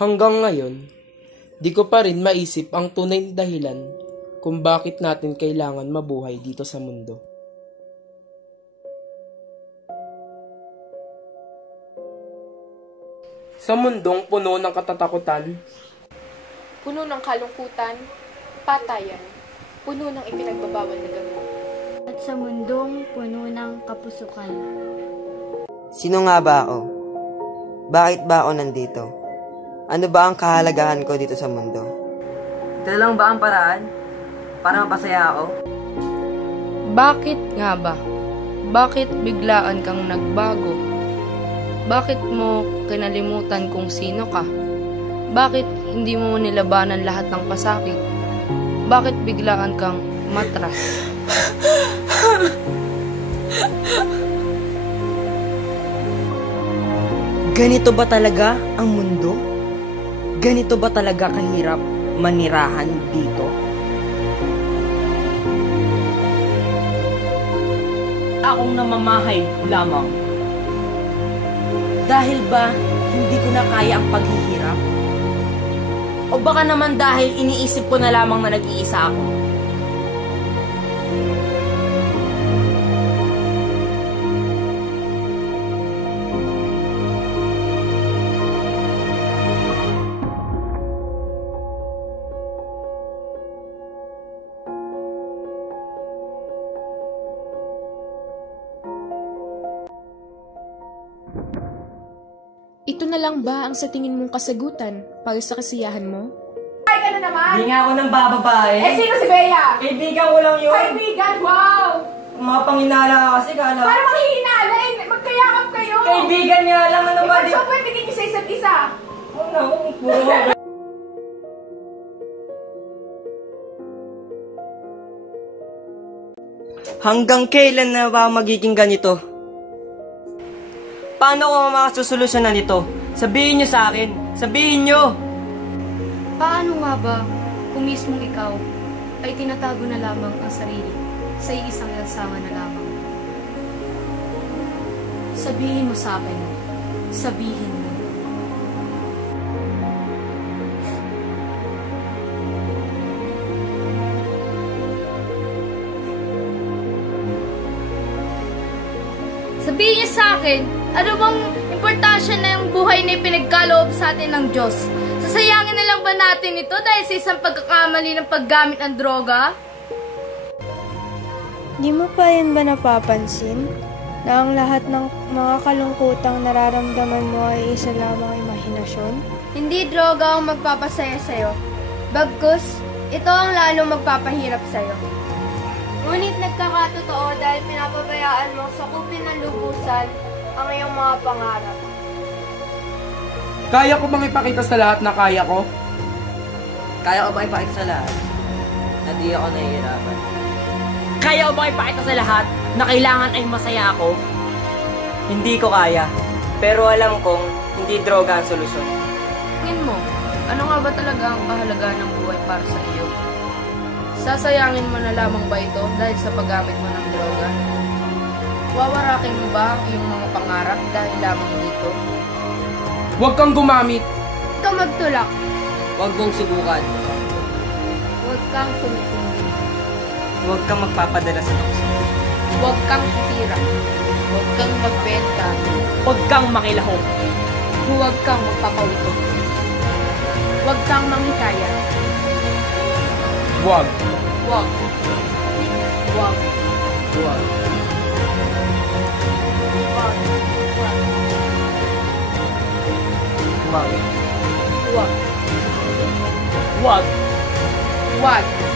Hanggang ngayon, di ko pa rin maisip ang tunay na dahilan kung bakit natin kailangan mabuhay dito sa mundo. Sa mundong puno ng katatakutan, puno ng kalungkutan, patayan, puno ng ipinagbabawal na gamot. At sa mundong puno ng kapusukan. Sino nga ba ako? Bakit ba ako nandito? Ano ba ang kahalagahan ko dito sa mundo? Ito lang ba ang paraan para mapasaya ako? Bakit nga ba? Bakit biglaan kang nagbago? Bakit mo kinalimutan kung sino ka? Bakit hindi mo nilabanan lahat ng pasakit? Bakit biglaan kang matras? Ganito ba talaga ang mundo? Ganito ba talaga kahirap manirahan dito? Akong namamahay lamang. Dahil ba hindi ko na kaya ang paghihirap? O baka naman dahil iniisip ko na lamang na nag-iisa ako? Ito na lang ba ang sa tingin mong kasagutan para sa kasiyahan mo? Ay, ka na naman! Hindi nga ako nang bababae. Eh, sino si Bea? Kaibigan ko lang yun. Kaibigan, wow! Mga panginala kasi kala. Para manghihinala, magkayakap kayo! Kaibigan nga lang, ano ba? So, pwede kayo sa isa't isa? Oh, naku, puro. Hanggang kailan na ba magiging ganito? Paano ko makasusolusyonan nito? Sabihin nyo sa akin. Sabihin nyo! Paano nga ba kung mismong ikaw ay tinatago na lamang ang sarili sa iisang lansangan na lamang? Sabihin mo sa akin. Sabihin mo. Sabihin niyo sa akin, ano bang importansya na yung buhay na ipinagkaloob sa atin ng Diyos? Sasayangin na lang ba natin ito dahil sa isang pagkakamali ng paggamit ng droga? Di mo pa yan ba napapansin na ang lahat ng mga kalungkutang nararamdaman mo ay isa lamang imahinasyon? Hindi droga ang magpapasaya sa'yo. Bagkus, ito ang lalong magpapahirap sa'yo. Ngunit nagkakatotoo dahil pinapabayaan mo sakupin ng lubusan ang iyong mga pangarap. kaya ko bang ipakita sa lahat na kaya ko? Kaya ko ba ipakita sa lahat na di ako nahihirapan? Kaya ko bang ipakita sa lahat na kailangan ay masaya ako? Hindi ko kaya. Pero alam kong hindi droga ang solusyon. Tingin mo, ano nga ba talaga ang kahalagahan ng buhay para sa iyo? Sasayangin mo na lamang ba ito dahil sa paggamit mo ng droga? Wawarakin mo ba ang iyong mga pangarap dahil lamang dito? Huwag kang gumamit. Huwag kang magtulak. Huwag mong subukan. Huwag kang tumitindi. Huwag kang magpapadala sa tukso. Huwag kang titira. Huwag kang magbenta. Huwag kang makilahok. Huwag kang magpapauto. Huwag kang manghikaya. Huwag. Huwag. Huwag. Huwag. Huwag. Huwag. Huwag. Huwag. Huwag.